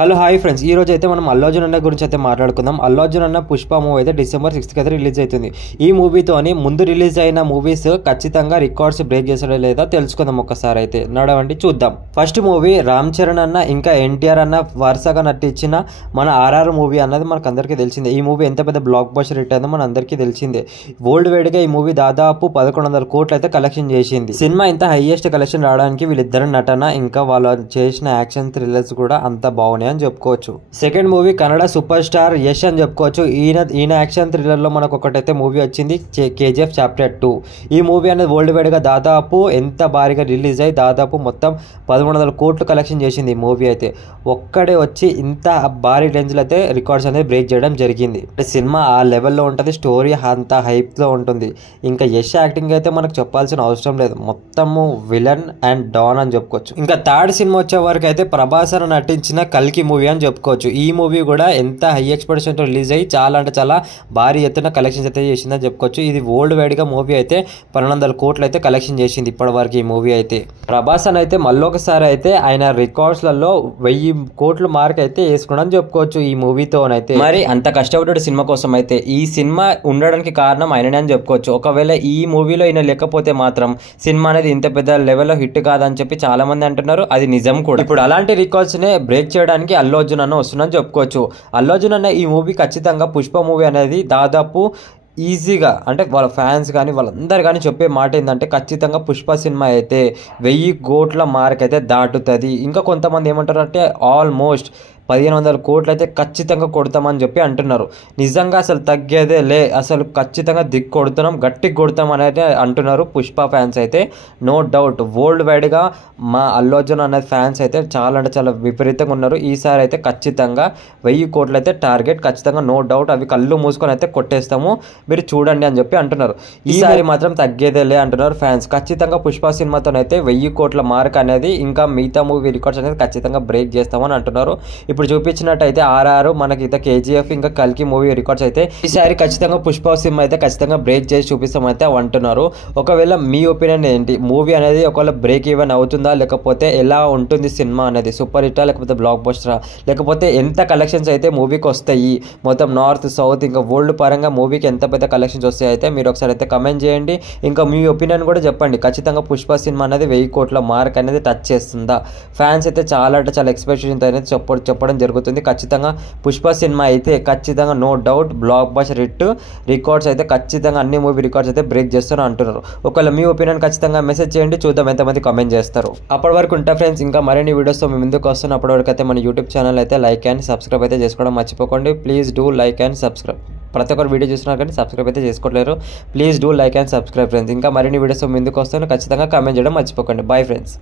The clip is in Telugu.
హలో హాయ్ ఫ్రెండ్స్, ఈ రోజు అయితే మనం అల్లు అర్జున్ అన్న గురించి అయితే మాట్లాడుకుందాం. అల్లు అర్జున్ అన్న పుష్ప మూవీ అయితే December 6th అయితే రిలీజ్ అవుతుంది. ఈ మూవీతోని ముందు రిలీజ్ అయిన మూవీస్ ఖచ్చితంగా రికార్డ్స్ బ్రేక్ చేసాడో లేదా తెలుసుకుందాం ఒక్కసారి. అయితే నడవండి చూద్దాం. ఫస్ట్ మూవీ రామ్ చరణ్ అన్న ఇంకా ఎన్టీఆర్ అన్న వరుసగా నటించిన మన ఆర్ఆర్ మూవీ అన్నది మనకు అందరికీ తెలిసిందే. ఈ మూవీ ఎంత పెద్ద బ్లాక్ బస్టర్ హిట్ అయిందో మన అందరికీ తెలిసిందే. వరల్డ్ వైడ్ గా ఈ మూవీ దాదాపు 1100 కోట్లు అయితే కలెక్షన్ చేసింది. సినిమా ఇంత హైయెస్ట్ కలెక్షన్ రావడానికి వీళ్ళిద్దరు నటన ఇంకా వాళ్ళు చేసిన యాక్షన్ థ్రిల్లర్స్ కూడా అంత బాగున్నాయి అని చెప్పుకోవచ్చు. Second movie Kannada super star Yash అని చెప్పుకోవచ్చు. ఈయన యాక్షన్ థ్రిల్లర్ లో మనకు ఒకటైతే మూవీ వచ్చింది KGF చాప్టర్ 2. ఈ మూవీ అనేది వరల్డ్ వైడ్ గా దాదాపు ఎంత భారీగా రిలీజ్ అయ్యి దాదాపు మొత్తం 1300 కోట్లు కలెక్షన్ చేసింది. ఈ మూవీ అయితే ఒక్కడే వచ్చి ఇంత భారీ రేంజ్ లో అయితే రికార్డ్స్ అనేది బ్రేక్ చేయడం జరిగింది. సినిమా ఆ లెవెల్లో ఉంటుంది, స్టోరీ అంత హైప్ లో ఉంటుంది. ఇంకా యష్ యాక్టింగ్ అయితే మనకు చెప్పాల్సిన అవసరం లేదు, మొత్తము విలన్ అండ్ డాన్ అని చెప్పుకోవచ్చు. ఇంకా థర్డ్ సినిమా వచ్చే వరకు అయితే ప్రభాస్ అని నటించిన కల్కి మూవీ అని చెప్పుకోవచ్చు. ఈ మూవీ కూడా ఎంత హై ఎక్స్పెక్టేషన్ తో రిలీజ్ అయ్యి చాలా అంటే చాలా భారీ ఎత్తున కలెక్షన్స్ అయితే చేసిందని చెప్పుకోవచ్చు. ఇది వరల్డ్ వైడ్ గా మూవీ అయితే 1200 కోట్లు అయితే కలెక్షన్ చేసింది ఇప్పటి వరకు. ఈ మూవీ అయితే ప్రభాస్ అని అయితే మళ్ళొకసారి అయితే ఆయన రికార్డ్స్ లలో 1000 కోట్ల మార్క్ అయితే వేసుకున్నాడని చెప్పుకోవచ్చు ఈ మూవీతోనైతే. మరి అంత కష్టపడ్డాడు సినిమా కోసం అయితే. ఈ సినిమా ఉండడానికి కారణం ఆయననే అని చెప్పుకోవచ్చు. ఒకవేళ ఈ మూవీలో ఈయన లేకపోతే మాత్రం సినిమా అనేది ఇంత పెద్ద లెవెల్లో హిట్ కాదని చెప్పి చాలా మంది అంటున్నారు. అది నిజం కూడా. ఇప్పుడు అలాంటి రికార్డ్స్ నే బ్రేక్ చేయడానికి అల్లు అర్జున్ అన్న వస్తుందని చెప్పుకోవచ్చు. అల్లు అర్జున్ అన్న ఈ మూవీ ఖచ్చితంగా పుష్ప మూవీ అనేది దాదాపు ఈజీగా అంటే వాళ్ళ ఫ్యాన్స్ కానీ వాళ్ళందరూ కానీ చెప్పే మాట ఏంటంటే ఖచ్చితంగా పుష్ప సినిమా అయితే 1000 కోట్ల మార్క్ అయితే దాటుతుంది. ఇంకా కొంతమంది ఏమంటారు అంటే ఆల్మోస్ట్ 1500 కోట్లు అయితే ఖచ్చితంగా కొడతామని చెప్పి అంటున్నారు. నిజంగా అసలు తగ్గేదే లే, అసలు ఖచ్చితంగా దిక్కు కొడుతున్నాం, గట్టికి కొడతాం అనేది అంటున్నారు పుష్ప ఫ్యాన్స్ అయితే. నో డౌట్ వరల్డ్ వైడ్గా మా అల్లు అర్జున్ అనే ఫ్యాన్స్ అయితే చాలా అంటే చాలా విపరీతంగా ఉన్నారు. ఈసారి అయితే ఖచ్చితంగా 1000 కోట్లు అయితే టార్గెట్ ఖచ్చితంగా, నో డౌట్. అవి కళ్ళు మూసుకొని అయితే కొట్టేస్తాము, మీరు చూడండి అని చెప్పి అంటున్నారు. ఈసారి మాత్రం తగ్గేదేలే అంటున్నారు ఫ్యాన్స్. ఖచ్చితంగా పుష్ప సినిమాతోనైతే 1000 కోట్ల మార్క్ అనేది ఇంకా మిగతా మూవీ రికార్డ్స్ అనేది ఖచ్చితంగా బ్రేక్ చేస్తామని అంటున్నారు. ఇప్పుడు చూపించినట్టయితే ఆర్ఆర్ మనకి అయితే KGF ఇంకా కల్కి మూవీ రికార్డ్స్ అయితే ఈసారి ఖచ్చితంగా పుష్ప సినిమా అయితే ఖచ్చితంగా బ్రేక్ చేసి చూపిస్తామైతే అంటున్నారు. ఒకవేళ మీ ఒపీనియన్ ఏంటి? మూవీ అనేది ఒకవేళ బ్రేక్ ఈవెన్ అవుతుందా, లేకపోతే ఎలా ఉంటుంది సినిమా అనేది? సూపర్ హిట్టా లేకపోతే బ్లాక్ బస్టరా, లేకపోతే ఎంత కలెక్షన్స్ అయితే మూవీకి వస్తాయి మొత్తం నార్త్ సౌత్ ఇంకా వరల్డ్ పరంగా మూవీకి ఎంత పెద్ద కలెక్షన్స్ వస్తాయి అయితే మీరు ఒకసారి అయితే కమెంట్ చేయండి. ఇంకా మీ ఒపీనియన్ కూడా చెప్పండి. ఖచ్చితంగా పుష్ప సినిమా అనేది 1000 కోట్ల మార్క్ అనేది టచ్ చేస్తుందా? ఫ్యాన్స్ అయితే చాలా అంటే చాలా ఎక్స్పెక్టేషన్ అనేది చెప్పడం జరుగుతుంది. ఖచ్చితంగా పుష్ప సినిమా అయితే ఖచ్చితంగా no doubt blockbuster hit, records అయితే ఖచ్చితంగా అన్ని మూవీ రికార్డ్స్ అయితే బ్రేక్ చేస్తారని అంటున్నారు. ఒకవేళ మీ ఒపీనియన్ ఖచ్చితంగా మెసేజ్ చేయండి, చూద్దాం ఎంతమంది కామెంట్ చేస్తారు. అప్పటి వరకు ఉంటా ఫ్రెండ్స్, ఇంకా మరిన్ని వీడియోస్తో మీ ముందుకు వస్తున్న అప్పటి వరకు అయితే మన యూట్యూబ్ ఛానల్ అయితే లైక్ అండ్ సబ్స్క్రైబ్ అయితే చేసుకోవడం మర్చిపోకండి. Please do like and subscribe. ప్రతి ఒక్కరు వీడియో చూస్తున్నారు కానీ సబ్స్క్రైబ్ అయితే చేసుకోవట్లేరు. Please do like and subscribe friends. ఇంకా మరిన్ని వీడియోస్ ముందుకు వస్తాను, ఖచ్చితంగా కామెంట్ చేయడం మర్చిపోకండి. Bye friends.